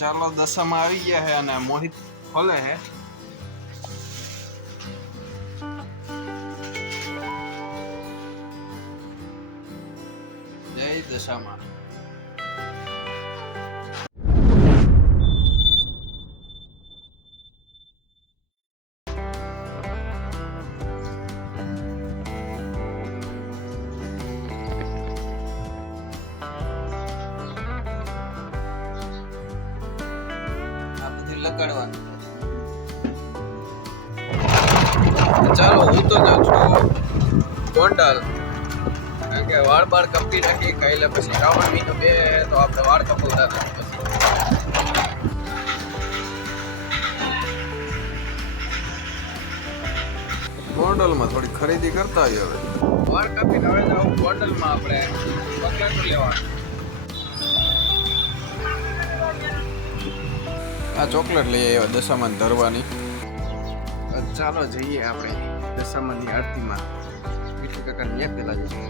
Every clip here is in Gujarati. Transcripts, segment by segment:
ચાલો દશામાં આવી ગયા છે અને મોહિત ખોલે હે. જય દશામાં. ગોંડલમાં થોડી ખરીદી કરતા આવીએ હવે. વાર કાપીને હવે જાવ ગોંડલમાં આપણે પગલાંઠું લેવાનું. આ ચોકલેટ લઈ આવ્યો દશામાન ધરવાની. ચાલો જઈએ આપણે દશામાની આરતીમાં. મીઠું કાકા ન્યા પેલા જઈએ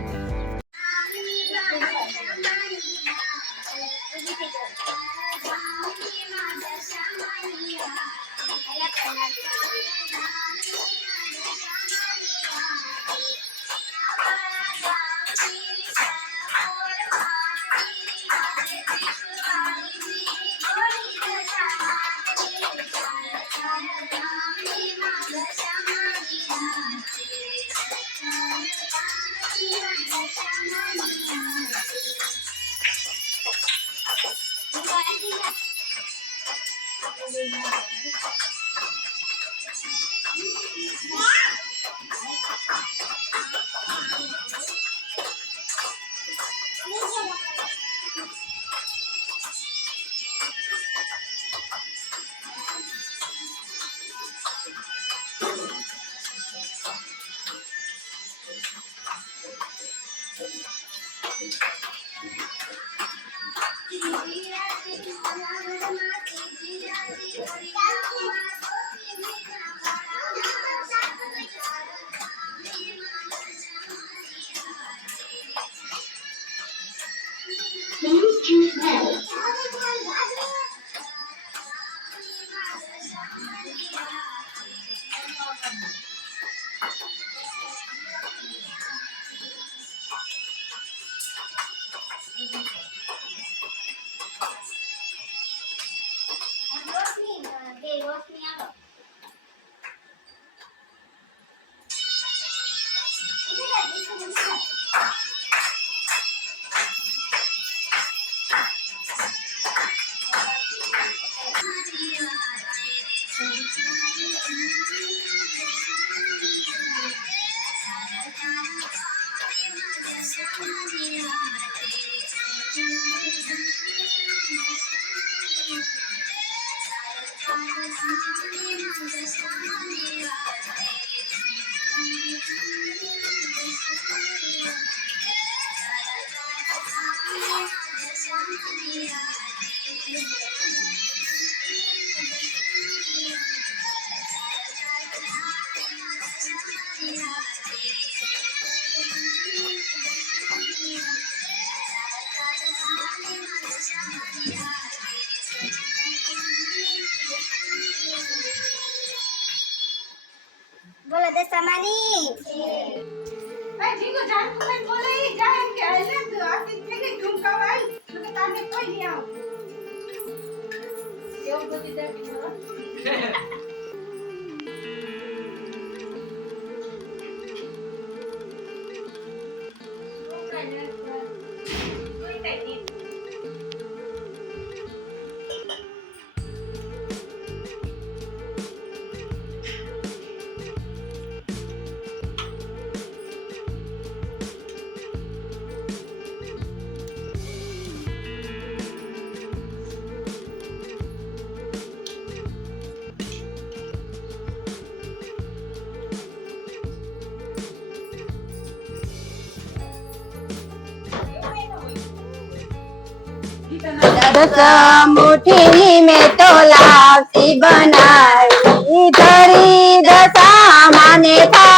દશામાની ભાઈ જીગો જાન તું કઈ બોલે જાય કે હાલે આખી થઈ ગઈ ઝુમકા વાળી તો કે તાને કોઈ નહીં આવ. એવું બધી દેખી હો દસ મુઠ્ઠી મેં તો લાપસી બનાવી. ધરી દશા માને થાર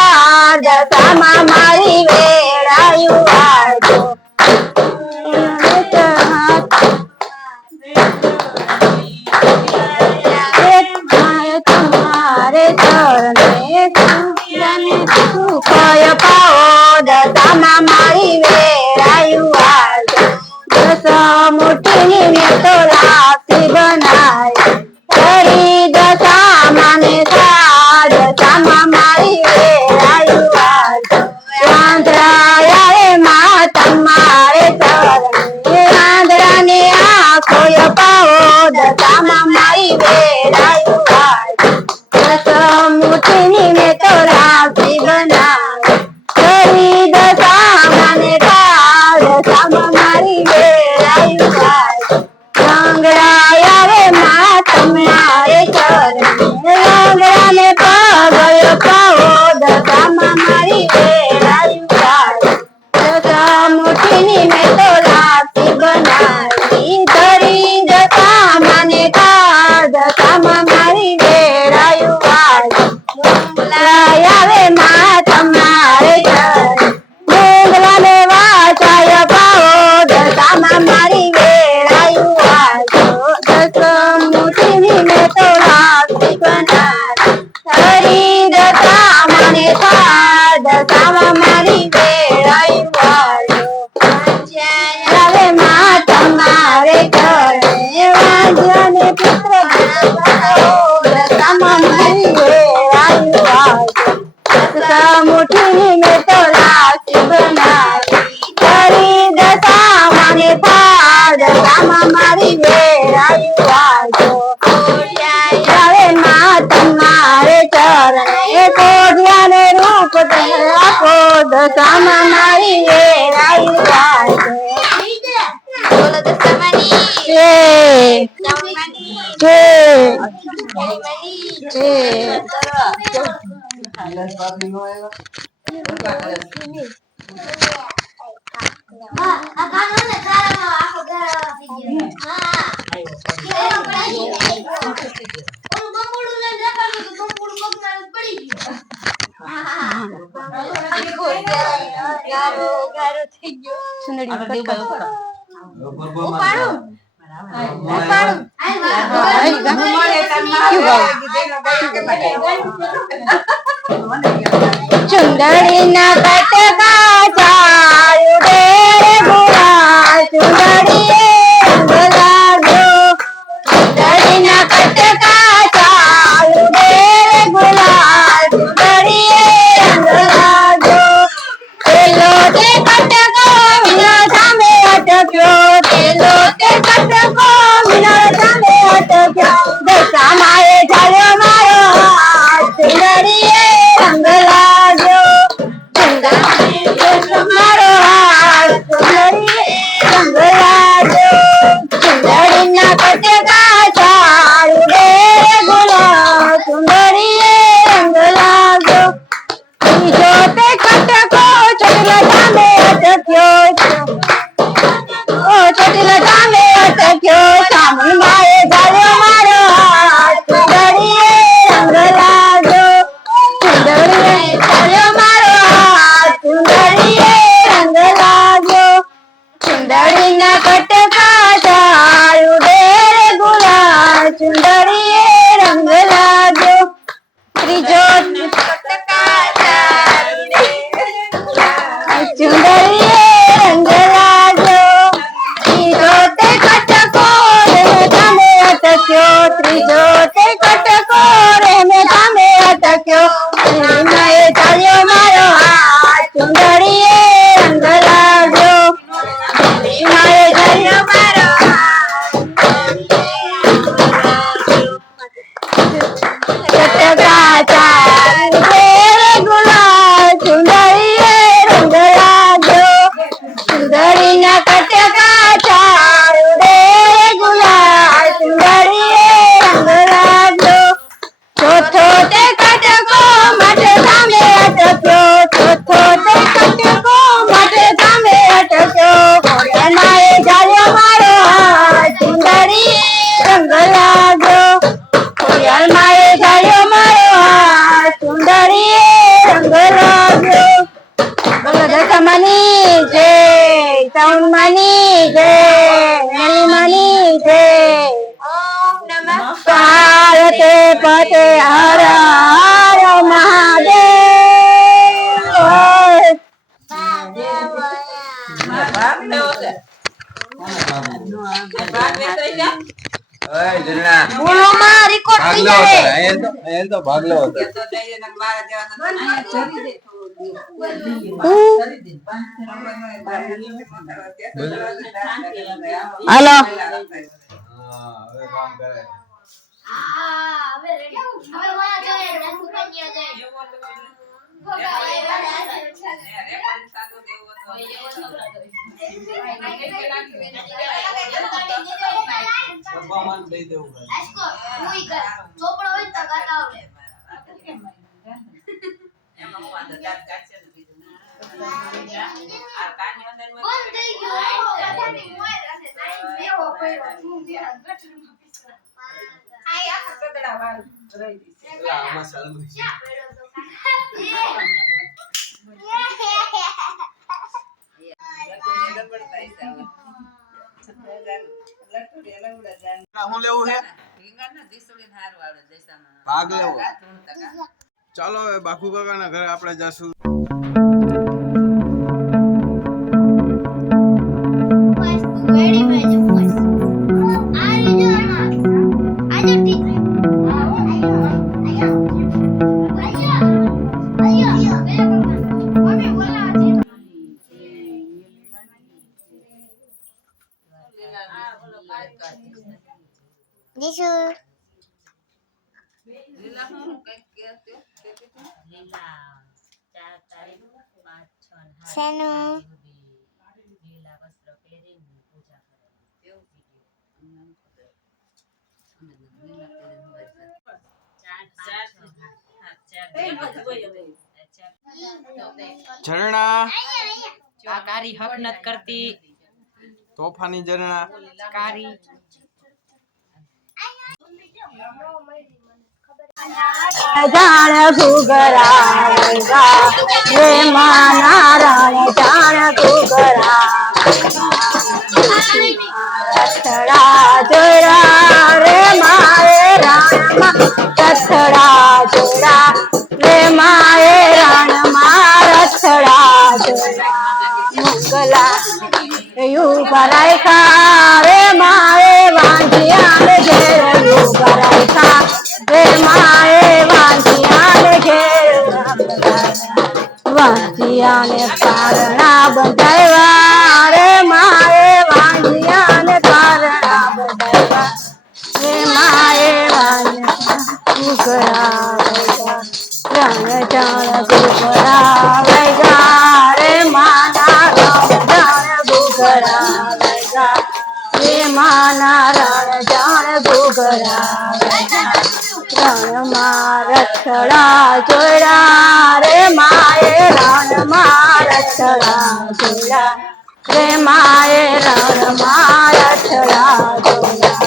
દશામાં મારી વેરાઈ જાય છે ચુંદડી ના પટ બાજા Thank you. તો ભાગ લેવો હાલો. હા હવે હા વાળા સભામાં દઈ દેવું. આસ્કો હુઈ કર ચોપડો હોય તો ગાતા આવડે બંધ થઈ ગયો ગાતાની મોય રાખે નાઈ બેવો પડ્યો હું ત્યાં ગટરમાં પીસવા પેલા આમાં ચાલુ છે. પડ્યો તો હું લેવું છે ભાગ લેવો. ચાલો હવે બાપુ કાકાના ઘરે આપણે જાશું. ઝરણા. આ કારી હક નત કરતી. તોફાની ઝરણા. કારી. જાણ ઘુઘરા રે મા નારાયણ જાણ રથડા જોરા રે મારે રાણ રથડા જોરા. માએ રાણમાં રથડા જોરા યુ ભરાય ખા રે માએ વાંધિયા ઘેર. યુ ભરાય રે માએ વાંધિયા ઘેર. વાંધિયાને પારણા બંધાવ્યા રે માએ રે માએ વાંધિયા રણ રણમાં રથડા જોડા રે માએ રણમાં રથડા જોડા રે માએ રણમાં રથડા જોડા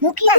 Muquinha.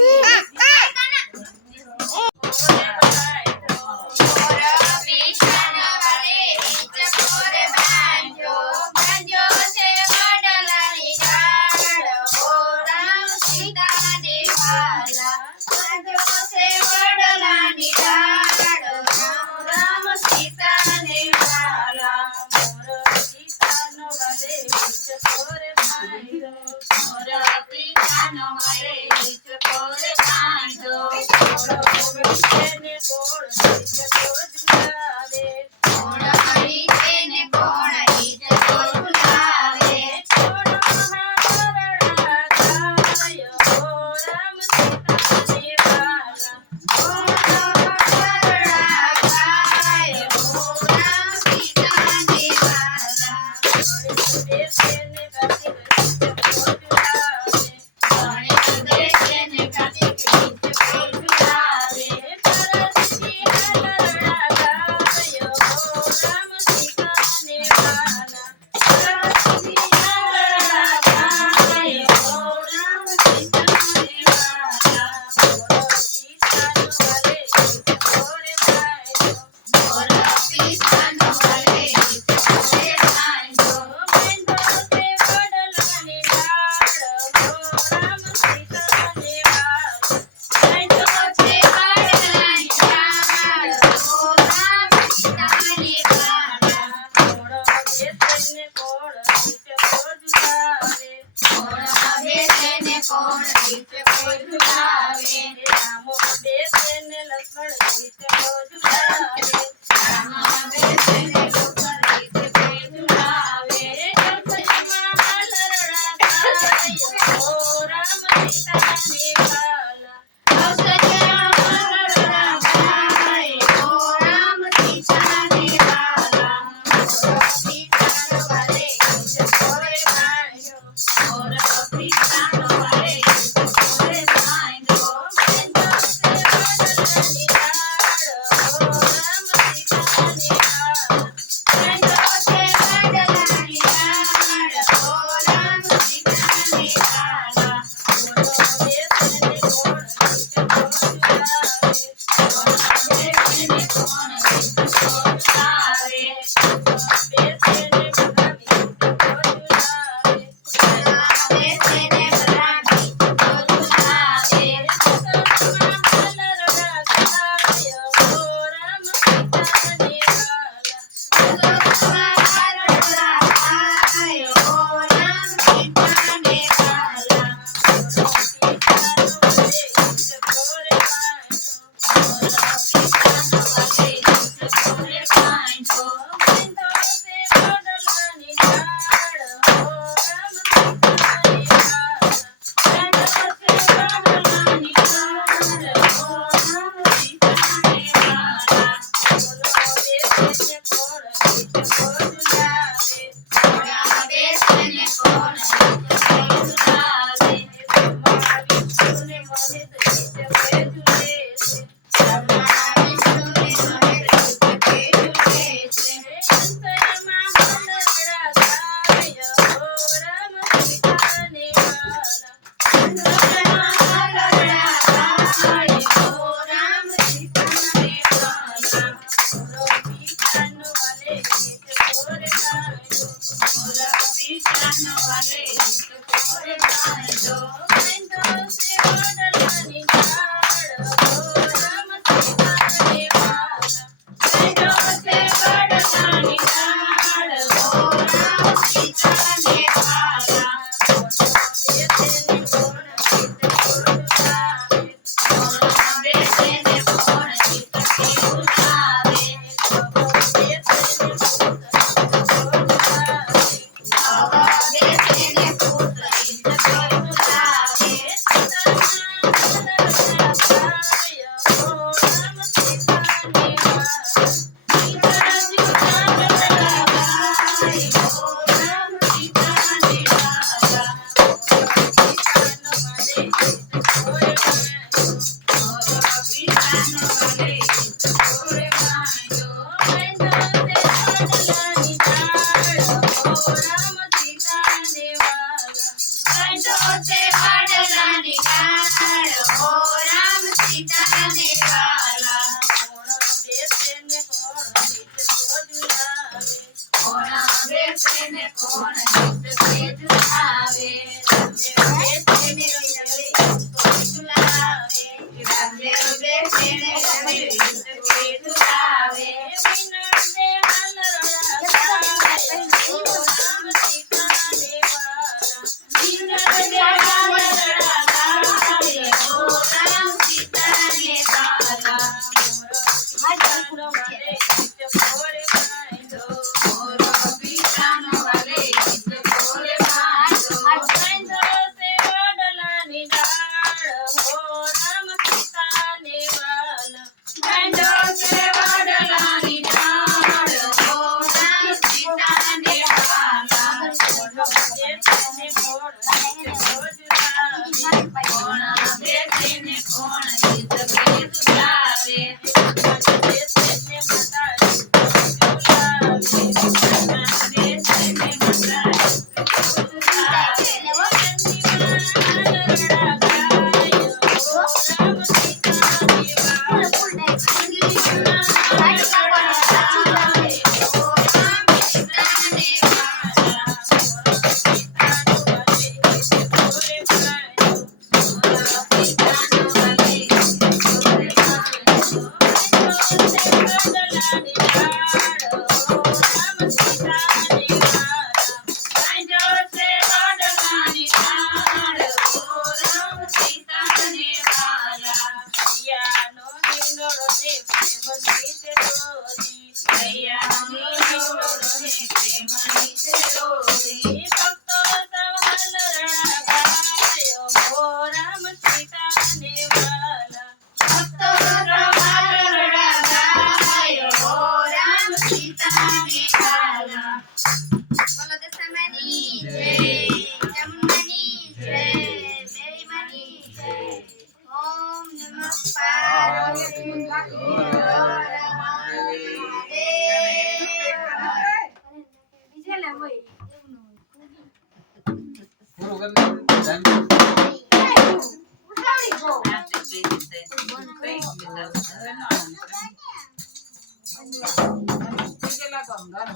Ganga.